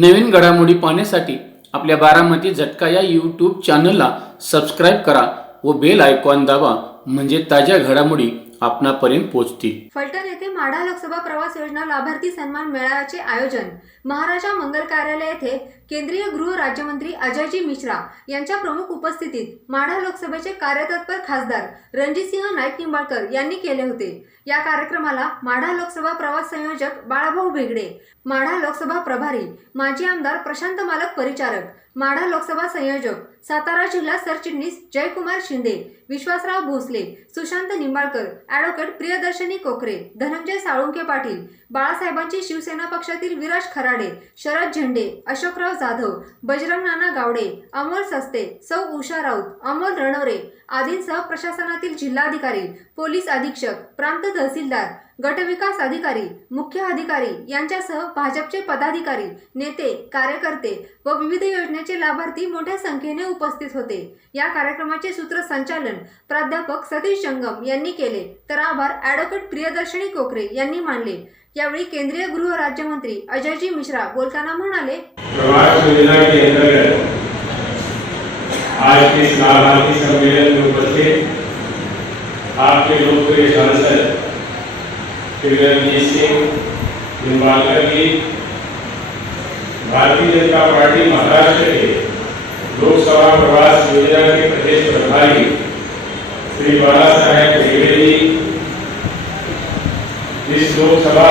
नवीन घडामोडी पाहण्यासाठी आपल्या बारामती झटका या यूट्यूब चॅनलला सबस्क्राईब करा व बेल आयकॉन दाबा, म्हणजे ताज्या घडामोडी आपणापर्यंत पोहोचतील. फलटण येथे माढा लोकसभा प्रवास योजना लाभार्थी सन्मान मेळाव्याचे आयोजन महाराजा मंगल कार्यालय येथे केंद्रीय गृह राज्यमंत्री अजयजी मिश्रा यांच्या प्रमुख उपस्थितीत माढा लोकसभेचे कार्यतत्पर खासदार रणजितसिंह नाईक निंबाळकर यांनी केले होते. या कार्यक्रमाला माढा लोकसभा प्रवास संयोजक बाळाभाऊ भेगडे, माढा लोकसभा प्रभारी माजी आमदार प्रशांत मालक परिचारक, माढा लोकसभा संयोजक सातारा जिल्हा सरचिटणीस जयकुमार शिंदे, विश्वासराव भोसले, सुशांत निंबाळकर, ॲडव्होकेट प्रियदर्शनी कोकरे, धनंजय साळुंके पाटील, बाळासाहेबांची शिवसेना पक्षातील विराज खराडे, शरद झेंडे, अशोकराव जाधव, बजरंग नाना गावडे, अमोल सस्ते, सौ उषा राऊत, अमोल रणवरे आदींसह प्रशासनातील जिल्हाधिकारी, पोलीस अधीक्षक, प्रांत तहसीलदार, गटविकास अधिकारी, मुख्य अधिकारी यांच्यासह भाजपचे पदाधिकारी, नेते, कार्यकर्ते व विविध योजनेचे लाभार्थी मोठ्या संख्येने उपस्थित होते. या कार्यक्रमाचे सूत्रसंचालन प्राध्यापक सतीश जंगम यांनी केले, तर आभार ॲडव्होकेट प्रियदर्शनी कोकरे यांनी मानले. यावेळी केंद्रीय गृह राज्यमंत्री अजयजी मिश्रा बोलताना म्हणाले, प्रवास योजना के अंतर्गत आज के इस लाभार्थी सम्मेलन में उपस्थित आपके लोकप्रिय सांसद श्री रणजीत सिंह निंबाळकर जी, भारतीय जनता पार्टी महाराष्ट्र के लोकसभा प्रवास योजना के प्रदेश प्रभारी श्री बाळासाहेब भेगड़े जी, इस लोकसभा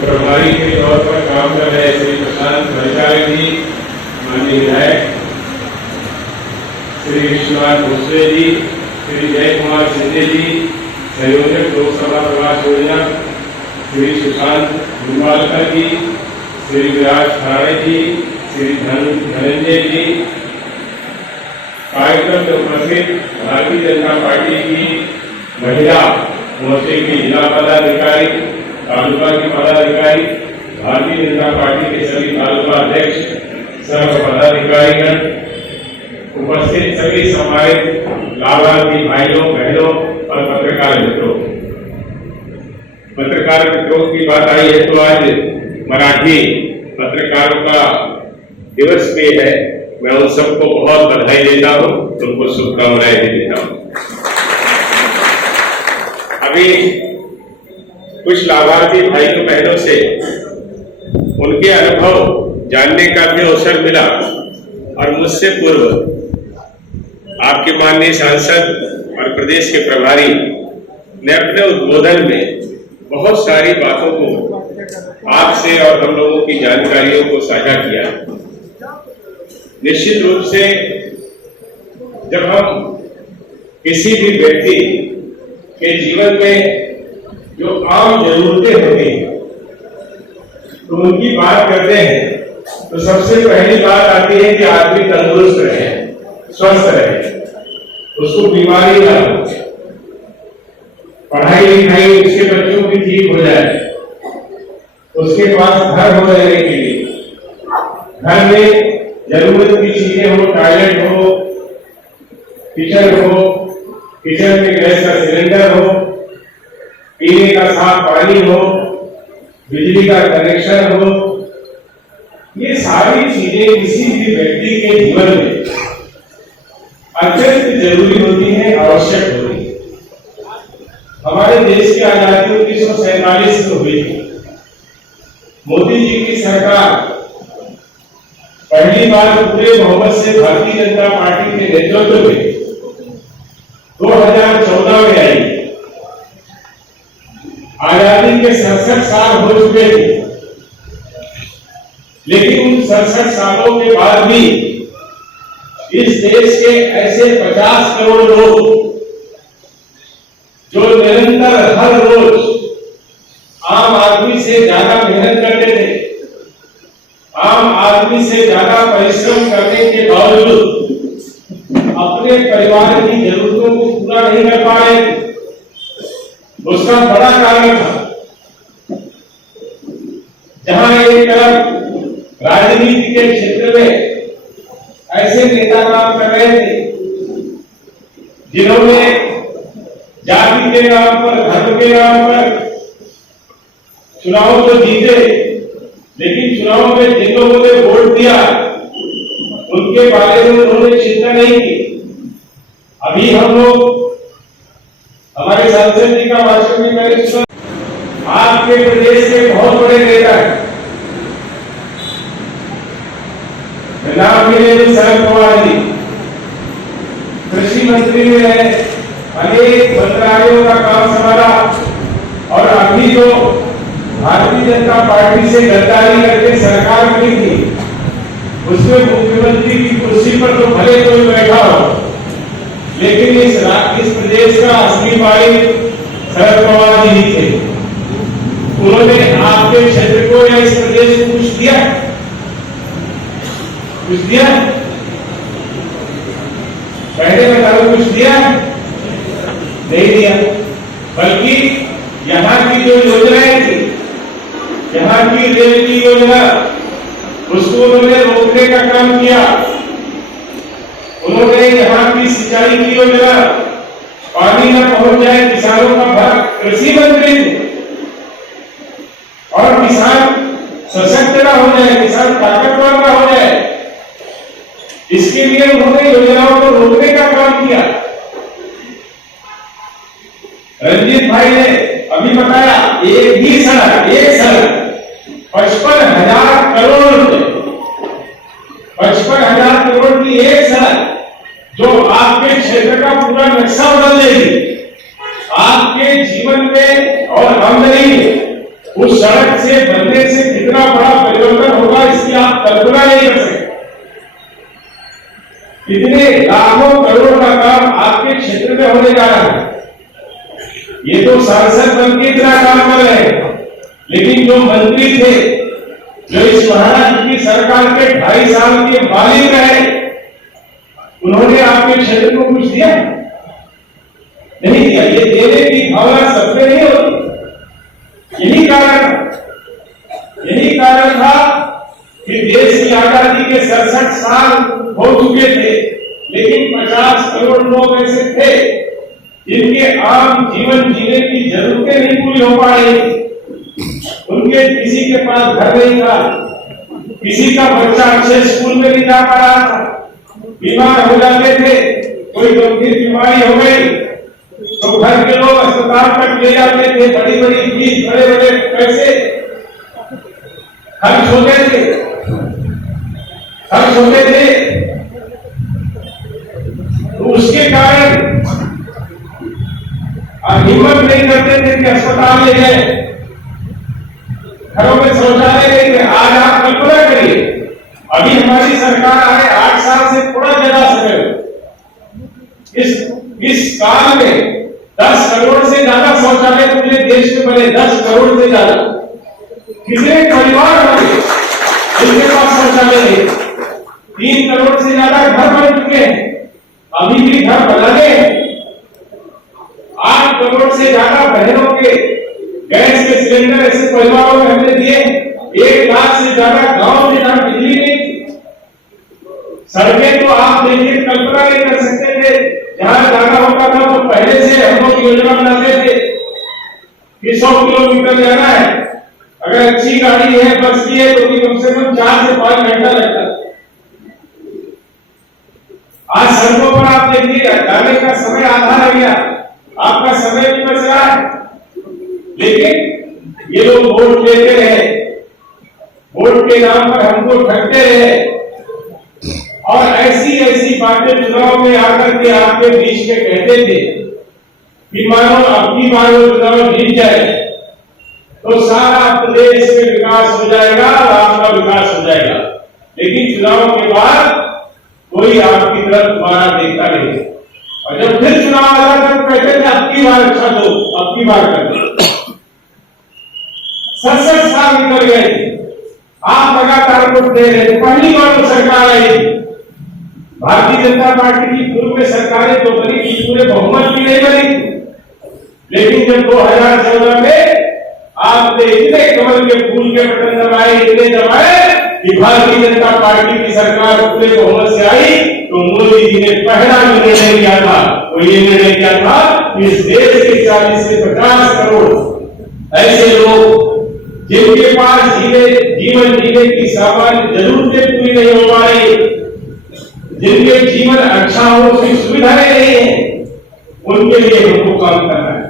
प्रभारी के तौर पर काम कर रहे श्री प्रशांत परिचारक जी, माननीय विधायक श्री विश्वनाथ भोसले जी, श्री जयकुमार शिंदे जी, संयोजक लोकसभा प्रवास योजना श्री सुशांत निंबाळकर जी, श्री विराज खराड़े जी, श्री धनंजय जी, कार्यक्रम में उपस्थित भारतीय जनता पार्टी की महिला मोर्चे की जिला पदाधिकारी, तालुका के पदाधिकारी, भारतीय जनता पार्टी के सभी तालुका अध्यक्ष, सर्व पदाधिकारीगण, उपस्थित सभी सम्मानित लाभार्थी भाइयों बहनों और पत्रकार मित्रों की बात आई है तो आज मराठी पत्रकारों का दिवस भी है। मैं उन सबको बहुत बधाई देता हूँ, उनको शुभकामनाएं भी देता हूँ। अभी कुछ लाभार्थी भाइयों बहनों से उनके अनुभव जानने का भी अवसर मिला और मुझसे पूर्व आपके माननीय सांसद और प्रदेश के प्रभारी ने अपने उद्बोधन में बहुत सारी बातों को आपसे और हम लोगों की जानकारियों को साझा किया। निश्चित रूप से जब हम किसी भी व्यक्ति के जीवन में जो आम जरूरतें होती हैं तो उनकी बात करते हैं तो सबसे पहली बात आती है कि आदमी तंदुरुस्त रहे, स्वस्थ रहे, उसको बीमारी ना हो, पढ़ाई लिखाई उसके बच्चों की ठीक हो जाए, उसके पास घर हो रहने के लिए, घर में जरूरत की चीजें हो, टॉयलेट हो, किचन में गैस का सिलेंडर हो, पीने का साफ पानी हो, बिजली का कनेक्शन हो, ये सारी चीजें किसी भी व्यक्ति के जीवन में अत्यंत जरूरी होती है, आवश्यक होती है। हमारे देश की आजादी 1947 में हुई थी। मोदी जी की सरकार पहली बार पूरे बहुमत से भारतीय जनता पार्टी के नेतृत्व में 2014 में आई। आजादी के 67 साल हो चुके थे, लेकिन उन 67 सालों के बाद भी इस देश के ऐसे 50 करोड़ लोग जो निरंतर हर रोज आम आदमी से ज्यादा मेहनत करते थे, आम आदमी से ज्यादा परिश्रम करने के बावजूद अपने परिवार की जरूरतों को पूरा नहीं कर पा रहे थे। उसका बड़ा कारण था, जहां एक तरफ राजनीति के क्षेत्र में ऐसे नेता काम कर रहे थे जिन्होंने जाति के नाम पर, धर्म के नाम पर चुनाव तो जीते, लेकिन चुनाव में जिन लोगों ने वोट दिया उनके बारे में उन्होंने चिंता नहीं की। अभी हम लोग हमारे सांसद जी का भाषण भी मैंने सुना, आपके प्रदेश के बहुत बड़े नेता हैं, नाम मिले शरद पवार जी, कृषि मंत्री में रहे, अनेक मंत्रालयों का काम संभाला और अभी जो भारतीय जनता पार्टी से गद्दारी करके सरकार बनी थी उसमें मुख्यमंत्री की कुर्सी पर तो भले कोई बैठा हो, लेकिन इस प्रदेश का असली मालिक शरद पवार जी ही थे। उन्होंने आपके क्षेत्र को या इस प्रदेश को कुछ दिया? कुछ दिया? पहले बताओ, कुछ दिया? नहीं दिया। बल्कि यहाँ की जो योजनाएं थी, यहाँ की रेल की योजना, उसको उन्होंने रोकने का काम किया। उन्होंने यहाँ की सिंचाई की योजना, पानी न पहुंच जाए किसानों का भर, कृषि मंत्री थे, और किसान सशक्त न हो जाए, किसान ताकतवर न हो जाए, इसके लिए उन्होंने योजनाओं को रोकने का काम किया। रंजीत भाई ने अभी बताया, एक ही सड़क 55,000 करोड़ रुपए, 55,000 करोड़ की एक सड़क जो आपके क्षेत्र का पूरा नक्शा बदल देगी, आपके जीवन में और आमदनी में उस सड़क से बनने से कितना बड़ा परिवर्तन होगा, इसकी आप कल्पना नहीं कर सकते। कितने लाखों करोड़ का काम आपके क्षेत्र में होने जा रहा है। ये तो सांसद बन के इतना काम कर रहे हैं, लेकिन जो मंत्री थे, जो इस महाराष्ट्र की सरकार के 2.5 साल के मालिक रहे, उन्होंने आपके क्षेत्र को कुछ दिया? नहीं दिया। ये देने की भावना सबसे नहीं होती। यही कारण था कि देश की आजादी के 67 साल हो चुके थे, लेकिन 50 करोड़ लोग ऐसे थे जिनके आम जीवन जीने की जरूरतें नहीं पूरी हो पा रही। उनके किसी के पास घर नहीं था, किसी का बच्चा अच्छे स्कूल में नहीं जा पा रहा था, बीमार हो जाते थे, कोई गंभीर बीमारी हो गई तो घर के लोग अस्पताल तक ले जाते थे, बड़ी बड़ी फीस, बड़े बड़े पैसे खर्च होते थे। तो उसके कारण हिम्मत नहीं करते थे कि अस्पताल ले जाए, घरों में शौचालय नहीं थे। आज आप कल्पना करिए, अभी हमारी सरकार आए 8 साल से थोड़ा ज्यादा समय, इस काल में 10 करोड़ से ज्यादा शौचालय पूरे देश में बने, 10 करोड़ से ज्यादा। कितने परिवार होंगे जिनके पास शौचालय नहीं? 3 करोड़ से ज्यादा घर बन चुके हैं, अभी भी घर बनाने हैं। 8 करोड़ से ज्यादा बहनों के गैस के सिलेंडर ऐसे परिवारों में हमने दिए। 1 लाख से ज्यादा गांव में जहां बिजली नहीं थी, सड़कें तो आप देखिए, कल्पना नहीं कर सकते थे। जहां जाना होता था तो पहले से हम लोग योजना बनाते थे कि 100 किलोमीटर जाना है, अगर अच्छी गाड़ी है, बस की है, तो भी कम से कम 4 से 5 घंटा लगता है। आज सड़कों पर आप देखिए, जाने का समय आधा रह गया, आपका समय भी बच रहा है। लेकिन ये लोग वोट लेते रहे, वोट के नाम पर हमको ठगते रहे, और ऐसी बातें चुनाव में आकर के आपके बीच में कहते थे कि मानो अपनी बार वो चुनाव जीत जाए तो सारा प्रदेश में विकास हो जाएगा और आपका विकास हो जाएगा। लेकिन चुनाव के बाद कोई आपकी तरफ दोबारा देखता नहीं, और जब फिर चुनाव आता था तो कहते थे अब की बार अच्छा दो, अब की बार कर दो। 67 साल निकल गए, आप लगातार वोट दे रहे थे। पहली बार तो सरकार आई, भारतीय जनता पार्टी की पूर्व में सरकारें तो बनी थी, पूरे बहुमत की नहीं बनी, लेकिन जब 2014 में आपने इतने कमल के फूल के बटन दबाए, इतने दबाए कि भारतीय जनता पार्टी की सरकार पूरे बहुमत से आई, तो मोदी जी ने पहला निर्णय लिया था, वो ये निर्णय किया था कि इस देश के 40 से 50 करोड़ ऐसे लोग जिनके पास जीवन जीने की सामान्य जरूरतें पूरी नहीं हो पा रही, जिनके जीवन अच्छा हो, उसकी सुविधाएं नहीं है, उनके लिए हमको काम करना है।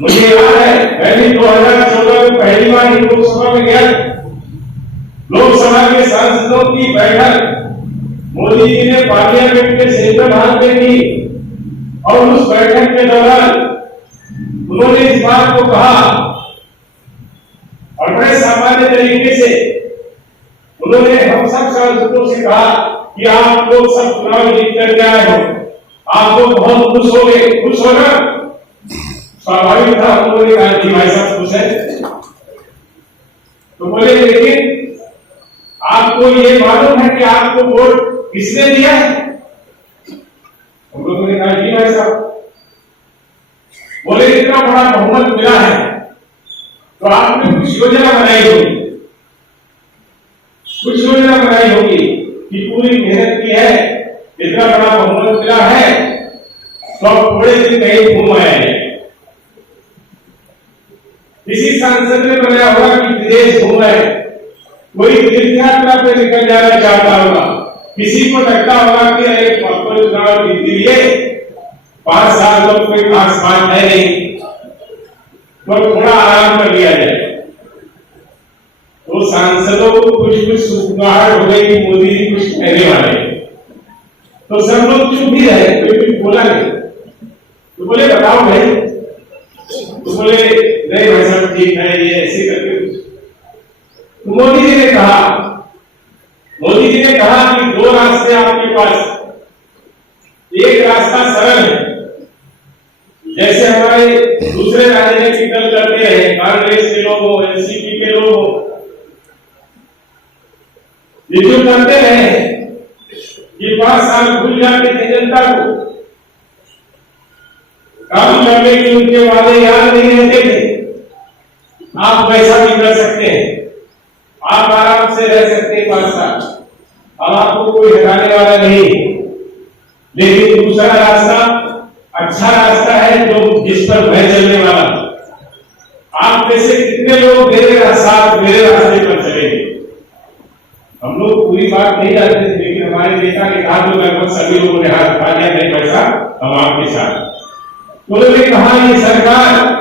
मुझे याद है मैं भी 2014 में पहली बार लोकसभा में गया। लोकसभा के सांसदों की बैठक मोदी जी ने पार्लियामेंट के सेंट्रल हॉल में की और उस बैठक के दौरान उन्होंने इस बात को कहा और बड़े सामान्य तरीके से उन्होंने हम सब सांसदों से कहा कि आप लोग सब चुनाव जीत कर आए हो, आप लोग बहुत खुश हो गए, खुश हो ना? स्वाभाविक था, हम लोगों ने कहा कि भाई साहब खुश है। तो बोले लेकिन आपको ये मालूम है कि आपको वोट किसने दिया है? हम लोगों ने कहा जी भाई साहब। बोले इतना बड़ा बहुमत मिला है तो आपने कुछ योजना बनाई होगी, कुछ योजना बनाई होगी कि पूरी मेहनत की है, इतना बड़ा बहुमत मिला है तो आप थोड़े दिन कहीं घूम आए हैं। किसी सांसद ने बनाया होगा कि विदेश घूम आए, कोई तीर्थ यात्रा पे निकल जाना चाहता होगा, किसी को लगता होगा कि एक चुनाव जीत लिए 5 साल तो कोई खास बात है नहीं, तो थोड़ा आराम कर लिया जाए। तो सांसदों को कुछ सुगबुगाहट हो गई कि मोदी जी कुछ कहने वाले, तो सब लोग चुप भी रहे, कोई कुछ बोला नहीं। तो बोले बताओ भाई, तो बोले नहीं भाई साहब ठीक है, ये ऐसे करके। तो मोदी जी ने कहा कि 2 रास्ते आपके पास, एक रास्ता सरल है, जैसे हमारे दूसरे राजनीतिक दल करते रहे, कांग्रेस के लोग हो, एनसीपी के लोग हो, ये जो करते रहे ये 5 साल भूल जाते थे जनता को, काम करने के उनके वादे याद नहीं रहते थे। आप वैसा भी कर सकते हैं, आप आराम से रह सकते हैं 5 साल, अब आपको कोई हटाने वाला नहीं। लेकिन दूसरा रास्ता अच्छा रास्ता है जो जिस पर मैं चलने वाला, आप में से कितने लोग मेरे रास्ते पर चलेंगे? हम लोग पूरी बात नहीं जानते थे, लेकिन हमारे नेता ने कहा तो लगभग सभी लोगों ने हाथ उठा दिया, नहीं पैसा हम आपके साथ। उन्होंने कहा ये सरकार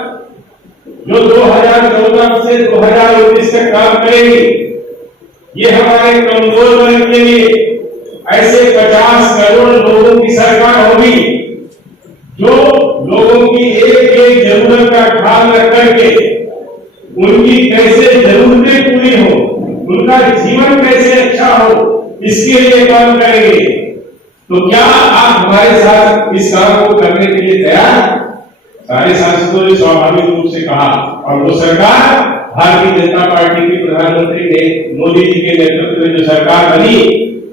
जो 2014 से 2019 तक काम करेगी, ये हमारे कमजोर वर्ग के लिए ऐसे 50 करोड़ लोगों की सरकार होगी जो लोगों की एक जरूरत का ख्याल रख करके उनकी कैसे जरूरतें पूरी हो, उनका जीवन कैसे अच्छा हो, इसके लिए काम करेंगे। तो क्या आप हमारे साथ इस काम को करने के लिए तैयार? सारे सांसदों ने स्वाभाविक रूप से कहा और वो सरकार भारतीय जनता पार्टी के प्रधानमंत्री ने मोदी जी के नेतृत्व में जो सरकार बनी,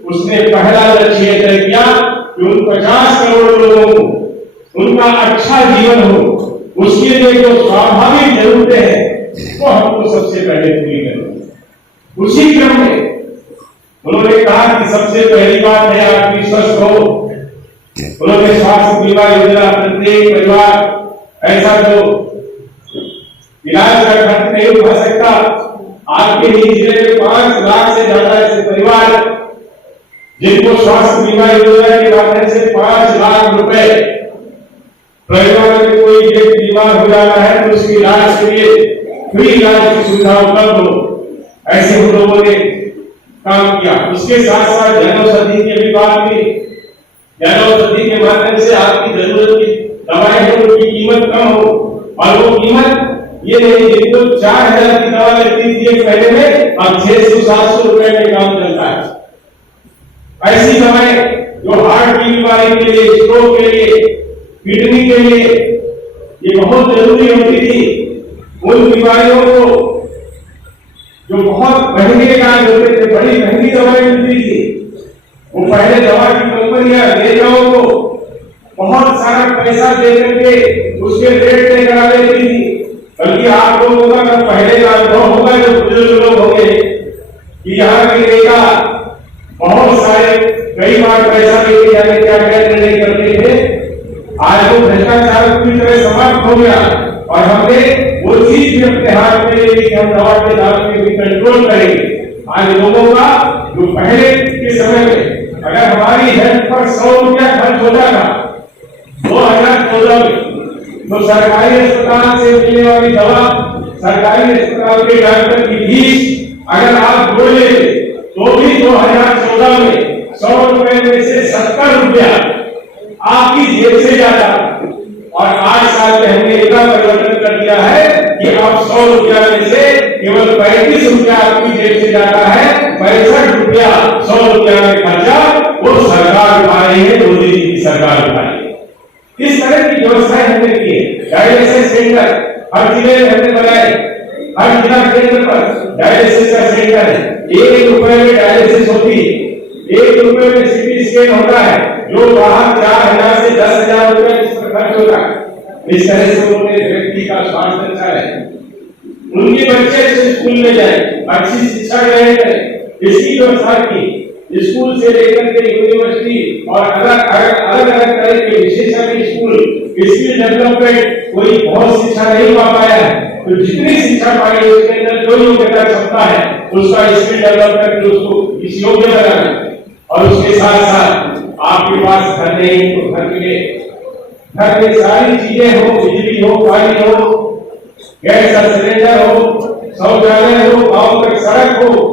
उसने पहला लक्ष्य तय किया कि उन 50 करोड़ लोगों को उनका अच्छा जीवन हो, उसके लिए जो स्वाभाविक जरूरतें हैं वो हमको सबसे पहले पूरी करनी। उसी क्रम में उन्होंने कहा कि सबसे पहली बात है आदमी स्वस्थ हो। उन्होंने स्वास्थ्य बीमा योजना, प्रत्येक परिवार ऐसा जो इलाज का खर्च नहीं उठा सकता, आपके ही जिले में 5 लाख से ज्यादा ऐसे परिवार जिनको स्वास्थ्य बीमा योजना के माध्यम से 5 लाख रुपए, परिवार में कोई व्यक्ति बीमार हो जाता है तो उसके इलाज के लिए फ्री इलाज की सुविधा उपलब्ध हो, ऐसे हम लोगों ने काम किया। उसके साथ साथ जनौषधि की भी बात की। जनौषधि के माध्यम से आपकी जरूरत की दवाएं हैं उनकी कीमत कम हो, और वो कीमत ये नहीं जिनको 4000 की दवा लगती थी एक महीने में, अब 600-700 रुपए में काम चलता है। ऐसी दवाएं जो हार्ट की बीमारी के लिए, स्ट्रोक के लिए, किडनी के लिए ये बहुत जरूरी होती थी, उन बीमारियों को जो बहुत महंगे इलाज होते थे, बड़ी महंगी दवाएं मिलती थी, वो पहले दवा की कंपनियां नेताओं को बहुत सारा पैसा दे करके उसके रेट तय करा देती थी। बल्कि आप लोगों का अगर पहले का अनुभव होगा, जो बुजुर्ग लोग होंगे, कि यहाँ के नेता बहुत सारे कई बार पैसा लेके जाने क्या क्या निर्णय करते थे। आज वो भ्रष्टाचार पूरी तरह समाप्त हो गया और हमने वो चीज भी अपने हाथ में ले ली कि हम दवा के दाम में भी कंट्रोल करेंगे। आज लोगों का जो पहले के समय में अगर हमारी हेल्थ पर 100 रुपया खर्च होता था 2014 में, तो सरकारी अस्पताल से मिलने वाली दवा, सरकारी अस्पताल के डॉक्टर की फीस अगर आप जोड़ लेते तो भी 2014 में 100 रुपए में से 70 रुपया आपकी जेब से जाता। और आज साल में हमने इतना परिवर्तन कर दिया है कि अब 100 रुपया में से केवल 35 रुपया आपकी जेब से जाता है, 65 रुपया 100 रुपया में खर्चा वो सरकार उठा रही है, मोदी जी की सरकार उठा रही है। इस तरह की व्यवस्थाएं हमने की है। डायलिसिस सेंटर हर जिले में हमने बनाए, हर जिला केंद्र पर डायलिसिस का सेंटर है। 1 रुपए में डायलिसिस होती है, 1 रुपए में सीटी स्कैन होता है, जो बाहर 4000 से 10,000 रुपए खर्च होता है। इस तरह से उन्होंने व्यक्ति का स्वास्थ्य अच्छा है, उनके बच्चे अच्छे स्कूल में जाए, अच्छी शिक्षा ग्रहण करें, इसकी व्यवस्था की। स्कूल से लेकर के यूनिवर्सिटी और अलग अलग तरह के विशेषज्ञ स्कूल, स्किल डेवलपमेंट कोई बहुत शिक्षा नहीं पा पाया है, तो जितनी शिक्षा पाई उसके अंदर जो योग्यता क्षमता है उसका स्किल डेवलप करके उसको इस योग्य बनाना। और उसके साथ साथ आपके पास घर नहीं तो घर मिले, घर में सारी चीजें हो, बिजली हो, पानी हो, गैस का सिलेंडर हो, शौचालय हो, गांव तक सड़क हो,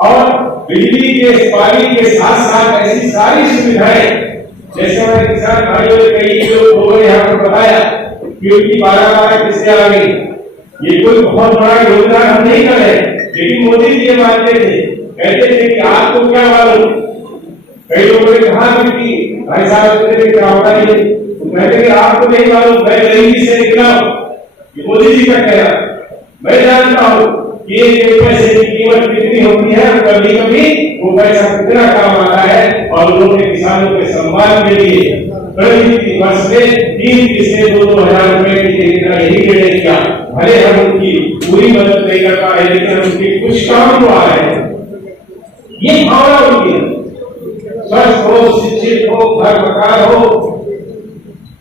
और बिजली के पानी के साथ साथ ऐसी सारी सुविधाएं। जैसे हमारे किसान भाइयों ने कई लोगों ने यहाँ पर बताया कि उनकी 12 किस्तें आ गई। ये कोई बहुत बड़ा योगदान हम नहीं कर रहे, लेकिन मोदी जी ये मानते थे, कहते थे कि आपको क्या मालूम। कई लोगों ने कहा कि भाई साहब क्या होता है, कहते कि आपको नहीं मालूम, मैं गरीबी से निकला हूं। ये मोदी जी का कहना, मैं जानता हूं कि एक पैसे की कीमत कितनी होती है, कभी कभी वो पैसा कितना काम आता है। और उन्होंने किसानों के सम्मान के लिए प्रति वर्ष में 3 किस्तें 2-2 हजार रुपए की यही निर्णय किया। भले हम उनकी पूरी मदद नहीं कर पा रहे, लेकिन उनके कुछ काम तो आ रहे हैं। ये भावना उनकी स्वस्थ हो, शिक्षित हो, घर मकान हो,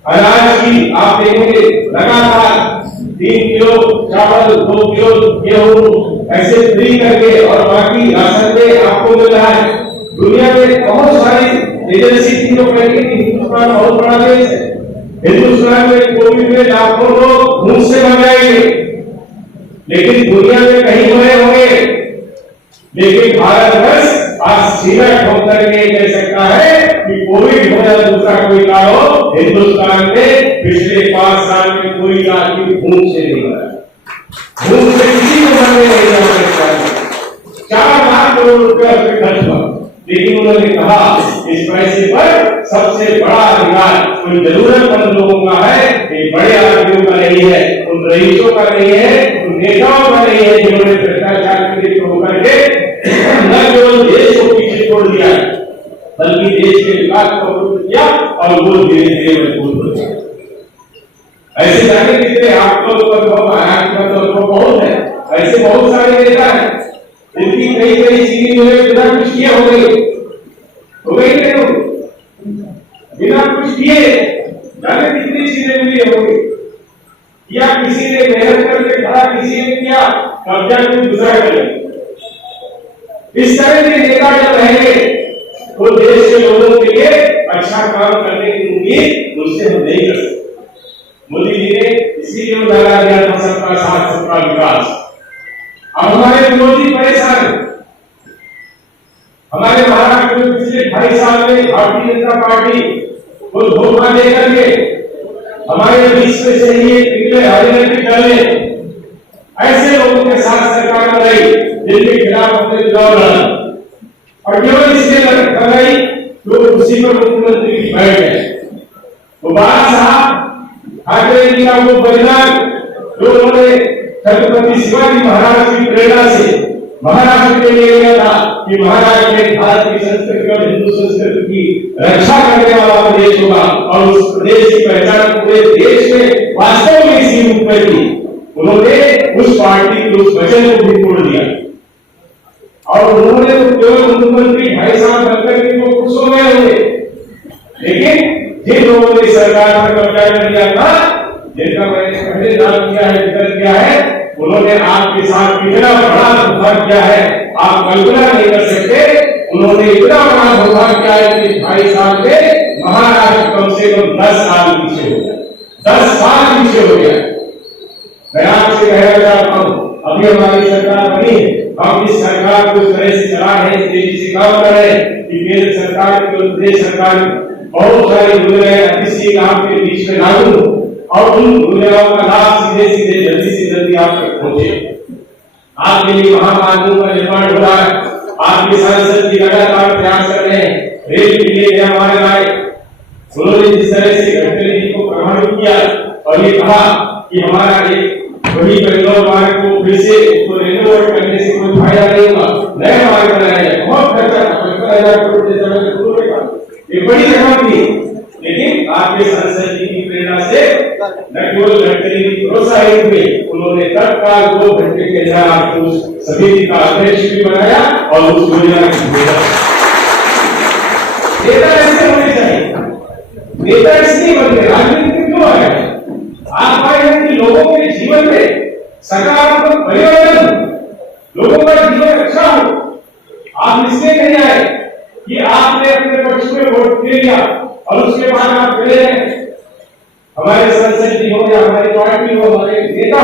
अनाज की आप देखेंगे लगातार 3 किलो चावल, 2 किलो गेहूं ऐसे फ्री करके और बाकी राशन में आपको मिल रहा है। दुनिया में बहुत सारी एजेंसी थी जो कहती थी हिंदुस्तान बहुत बड़ा देश है, हिंदुस्तान में कोविड में लाखों लोग भूख से मर जाएंगे, लेकिन दुनिया में कहीं मरे होंगे। लेकिन भारतवर्ष आज सीधा ठोक करके कह सकता है कि कोविड हो या दूसरा कोई कारण हो, हिंदुस्तान में पिछले 5 साल में कोई आदमी भूख से नहीं मरा, भूख से किसी को मरने नहीं दिया। 4 लाख करोड़ रुपया उसने खर्च हुआ, लेकिन उन्होंने कहा इस पैसे पर सबसे बड़ा अधिकार उन जरूरतमंद लोगों का है, ये बड़े आदमियों का नहीं है, उन रईसों का नहीं है, उन नेताओं का नहीं है जिन्होंने भ्रष्टाचार के लिए होकर के न केवल देश को पीछे छोड़ दिया बल्कि देश के विकास को अवरुद्ध किया और वो धीरे धीरे मजबूत हो गया। ऐसे जाने कितने आपको बहुत है, ऐसे बहुत सारे नेता हैं जिनकी कई चीजें जो है बिना कुछ किए हो गई नहीं, बिना कुछ किए जाने कितनी चीजें मिली हो गई, या किसी ने मेहनत करके खड़ा, किसी ने किया कब्जा को दूसरा कर। इस तरह के नेता जब रहेंगे तो देश के लोगों के लिए अच्छा काम करने की उम्मीद मुझसे हम नहीं कर सकते। मोदी जी ने इसीलिए उदाहरण दिया था सबका साथ सबका विकास। अब हमारे विरोधी परेशान, हमारे महाराष्ट्र में पिछले 2.5 साल में भारतीय जनता पार्टी को धोखा देकर के हमारे बीच में से ही निकले राजनीतिक दल ने ऐसे लोगों के साथ सरकार बनाई जिनके खिलाफ हमने चुनाव लड़ा, और केवल इसलिए लगाई जो उसी पर मुख्यमंत्री बैठ गए। तो बाला साहब ठाकरे जी का वो बलिदान जो उन्होंने छत्रपति शिवाजी महाराज की प्रेरणा से महाराष्ट्र के लिए किया था कि महाराज ने भारत की संस्कृति और हिंदू संस्कृति की रक्षा करने वाला प्रदेश होगा, और उस प्रदेश की पहचान पूरे देश में वास्तव में इसी रूप में थी। उन्होंने उस पार्टी के उस वचन को भी तोड़ दिया, और उन्होंने तो केवल मुख्यमंत्री 2.5 साल बनकर के वो खुश हो गए होंगे, लेकिन जिन लोगों ने सरकार पर कब्जा कर लिया था जिनका मैंने पहले नाम किया है, जिक्र किया है, उन्होंने आपके साथ कितना बड़ा धोखा किया है आप कल्पना नहीं कर सकते। उन्होंने इतना बड़ा धोखा किया है कि 2.5 साल में महाराष्ट्र कम से कम 10 साल पीछे हो गया, 10 साल पीछे हो गया। मैं आपसे कहना चाहता हूँ, अभी हमारी सरकार बनी, हम इस सरकार को इस तरह से चला रहे हैं, तेजी से काम कर रहे हैं कि केंद्र सरकार की और प्रदेश सरकार बहुत सारी योजनाएं किसी आपके बीच में लागू और उन योजनाओं का लाभ सीधे सीधे जल्दी से जल्दी आप तक पहुंचे। आपके लिए महामार्गों का निर्माण हो रहा है, आपके सांसद जी लगातार प्रयास कर रहे हैं, रेल के लिए नया मार्ग आए। उन्होंने जिस तरह से गडकरी जी को प्रभावित किया और ये कहा कि हमारा एक वही बेंगलोर मार्ग को फिर से उसको रेनोवेट करने से कोई फायदा नहीं होगा, नया मार्ग बनाया जाए, बहुत खर्चा 75,000 करोड़ जैसा ये बड़ी रकम थी। लेकिन आपके सांसद जी की प्रेरणा से न केवल गडकरी जी प्रोत्साहित हुए, उन्होंने तत्काल 2 घंटे के अंदर आपको उस समिति का अध्यक्ष भी बनाया और उस योजना की घोषणा। नेता ऐसे होने चाहिए, नेता इसलिए बनते, राजनीति क्यों आए? आप आए हैं कि लोगों के जीवन में सकारात्मक परिवर्तन, लोगों का जीवन अच्छा हो। आप इसलिए नहीं आए कि आपने अपने पक्ष में वोट दे दिया और उसके बाद आप चले गए। हमारे संसद जी हो या हमारी पार्टी हो, हमारे नेता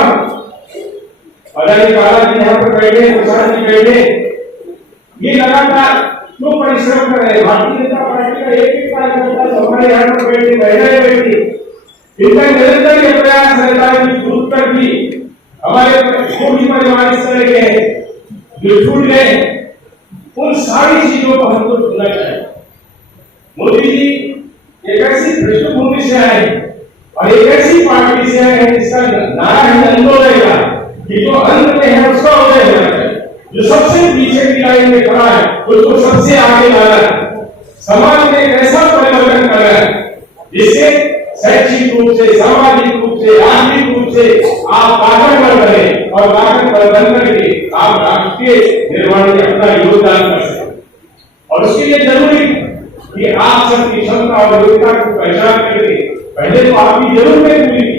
अदानी काला जी यहाँ पर बैठे, प्रसाद जी बैठे, ये लगातार क्यों परिश्रम कर रहे हैं? भारतीय जनता पार्टी का एक कार्यकर्ता हमारे यहाँ पर बैठे, महिलाएं बैठी, इनका निरंतर ये प्रयास रहता है कि दूध तक भी हमारे छोटी परिवार इस तरह के हैं जो छूट गए, उन सारी चीजों को हमको छूना चाहिए। मोदी जी एक ऐसी पृष्ठभूमि से आए और एक ऐसी पार्टी से आए जिसका नारा है अंत्योदय का, कि जो अंत में है उसका उदय होना चाहिए, जो सबसे पीछे की लाइन में खड़ा है उसको सबसे आगे लाना है, समाज में एक ऐसा परिवर्तन करना है जिससे शैक्षिक रूप से, सामाजिक रूप से, आर्थिक रूप से आप ताकतवर बने और ताकतवर बन करके आप राष्ट्रीय निर्माण में अपना योगदान कर सकें। और उसके लिए जरूरी कि आप सबकी क्षमता और योग्यता को पहचान करके पहले तो आपकी जरूरतें पूरी की।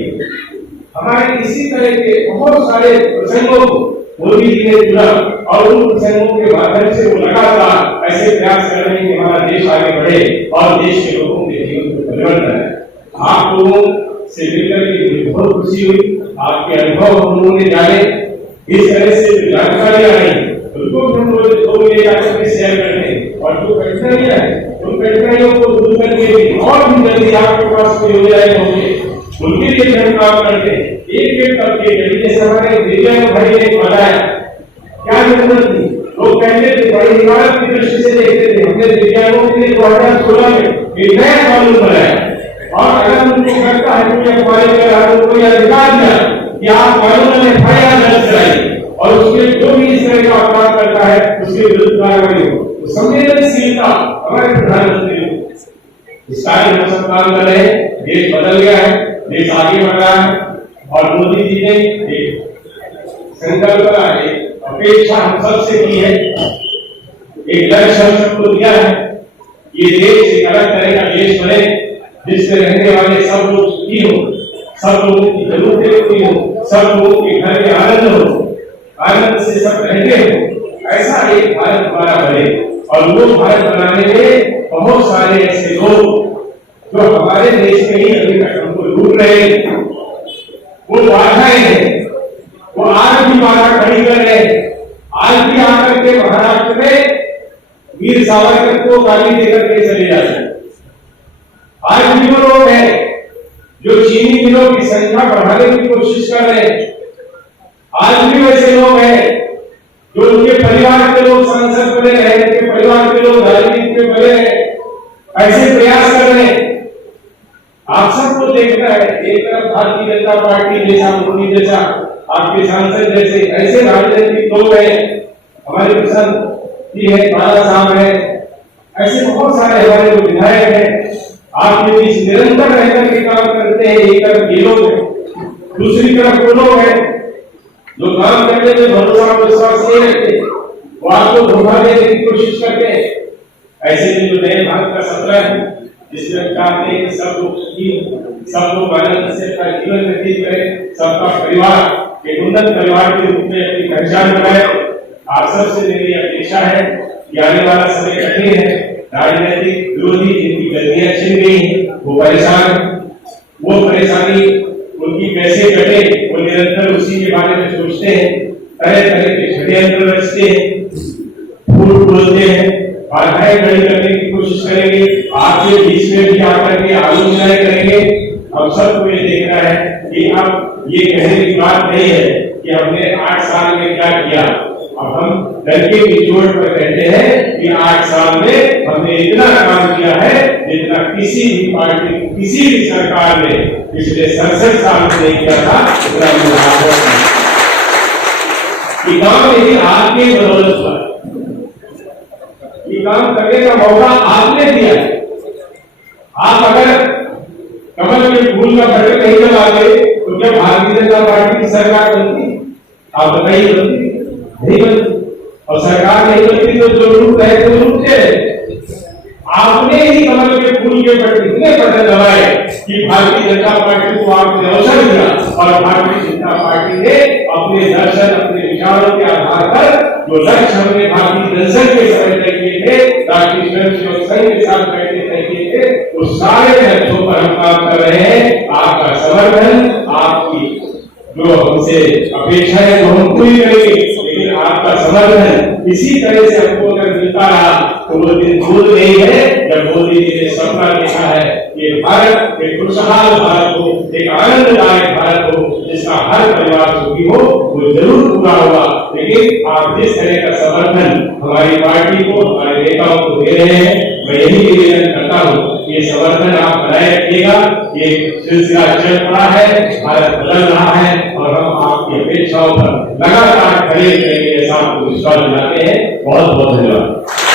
हमारे इसी तरह के बहुत सारे प्रसंगों को मोदी जी ने चुना और उन प्रसंगों के माध्यम से वो लगातार ऐसे प्रयास कर रहे हैं कि हमारा देश आगे बढ़े और देश के लोगों के जीवन को परिवर्तन है। आप लोगों से मिलकर के बहुत खुशी हुई, आपके अनुभव हम लोगों ने जाने, इस तरह से जानकारियां आई, उनको हम लोग शेयर करने और जो कठिनाइयां हैं उन कठिनाइयों को दूर करके और भी जल्दी आपके पास कोई योजनाएं होंगे, उनके लिए हम काम करते हैं। एक करके जैसे हमारे दिव्यांग भाई ने बताया, क्या जरूरत थी? लोग कहते थे बड़ी इमारत की दृष्टि से देखते थे, हमने दिव्यांगों के लिए 2016 में एक नया कानून बनाया और अगर उनको करता है तो कोई अधिकार दिया कि आप कानून में FIR दर्ज कराइए और उसके जो भी इस तरह का अपराध करता है उसके विरुद्ध कार्रवाई हो। तो संवेदनशीलता हमारे प्रधानमंत्री इस कार्य में सब काम कर रहे हैं। देश बदल गया है, देश आगे बढ़ रहा है और मोदी जी ने एक संकल्प का एक अपेक्षा हम सबसे की है, एक लक्ष्य हम सबको दिया है, ये देश एक अलग तरह का देश बने जिसमें रहने वाले सब लोग सुखी हो, सब लोगों की जरूरतें पूरी हो, सब लोगों के घर में आनंद हो, आनंद से सब रहते हो, ऐसा एक भारत हमारा बने। और वो भारत बनाने में बहुत सारे ऐसे लोग जो हमारे देश में ही अभी तक हमको लूट रहे हैं, वो बाधाएं हैं, वो आज भी बाधा खड़ी कर रहे हैं। आज भी आकर के महाराष्ट्र में वीर सावरकर को गाली देकर के चले जाते हैं। आज भी वो लोग हैं जो चीनी मिलों की संख्या बढ़ाने की कोशिश कर रहे हैं। आज भी वैसे लोग हैं जो उनके परिवार के लोग सांसद बने रहे, उनके परिवार के लोग राजनीति में बने रहे, ऐसे प्रयास कर रहे हैं। आप सबको देखना है, एक तरफ भारतीय जनता पार्टी जैसा, मोदी जैसा, आपके सांसद जैसे ऐसे राजनीतिक लोग हैं, हमारे प्रसन्न जी है, बाला साहब है, ऐसे बहुत सारे हमारे जो विधायक हैं, आपके बीच निरंतर रहकर के काम करते हैं। एक तरफ ये लोग हैं, दूसरी तरफ वो लोग हैं जो काम करने में भरोसा विश्वास नहीं रखते, वो आपको धोखा देने की कोशिश करते हैं। ऐसे में जो नए भारत का सपना है जिसमें चाहते हैं कि सब लोग सुखी, सब लोग आनंद से अपना जीवन व्यतीत करें, सबका परिवार एक उन्नत परिवार के रूप में अपनी पहचान बनाए। आप सबसे मेरी अपेक्षा है कि आने वाला समय कठिन है, राजनीतिक विरोधी जिनकी गतियां छिन गई हैं वो परेशान, वो परेशानी उनकी कैसे कटे, वो निरंतर उसी के बारे में सोचते हैं, तरह तरह के षड्यंत्र रचते हैं, झूठ बोलते हैं, बाधाएं खड़ी करने की कोशिश करेंगे, आपके बीच में भी आकर के आलोचनाएं करेंगे। हम सबको ये देखना है कि अब ये कहने की बात नहीं है कि हमने 8 साल में क्या किया। अब हम डंके की चोट पर कहते हैं कि 8 साल में हमने इतना काम किया है जितना किसी भी पार्टी, किसी भी सरकार ने पिछले 67 साल में नहीं किया था। काम लेकिन आपके बदौलत हुआ, ये काम करने का मौका आपने दिया है। आप अगर कमल के फूल का बटन नहीं दबाते तो क्या भारतीय जनता पार्टी की सरकार बनती? आप बताइए, बनती नहीं बनती। और सरकार नहीं बनती तो जो रूप है तो रूप है। आपने ही कमल के फूल के बटन इतने बटन दबाए कि भारतीय जनता पार्टी को आपने अवसर दिया और भारतीय जनता पार्टी ने अपने दर्शन, अपने विचारों के आधार पर जो लक्ष्य हमने भारतीय जनसंघ के समय तय किए थे, राष्ट्रीय स्वयंसेवक संघ के साथ बैठे तय किए थे, उस सारे लक्ष्यों पर हम काम कर रहे हैं। आपका समर्थन, आपकी जो हमसे अपेक्षा है वो हम पूरी करेंगे, लेकिन आपका समर्थन इसी तरह से हमको अगर मिलता रहा तो वो दिन दूर नहीं है जब मोदी जी ने सपना देखा है कि भारत एक खुशहाल भारत हो, एक आनंददायक भारत हो, जिसका हर परिवार सुखी हो। वो जरूर पूरा होगा, लेकिन आप जिस तरह का समर्थन हमारी पार्टी को, हमारे नेताओं को दे रहे हैं, मैं यही निवेदन करता हूँ, ये समर्थन आप बनाए रखिएगा। ये सिलसिला चल पड़ा है, भारत बदल रहा है और हम आपकी अपेक्षाओं पर लगातार खड़े रहेंगे, ऐसा आपको विश्वास दिलाते हैं। बहुत बहुत धन्यवाद।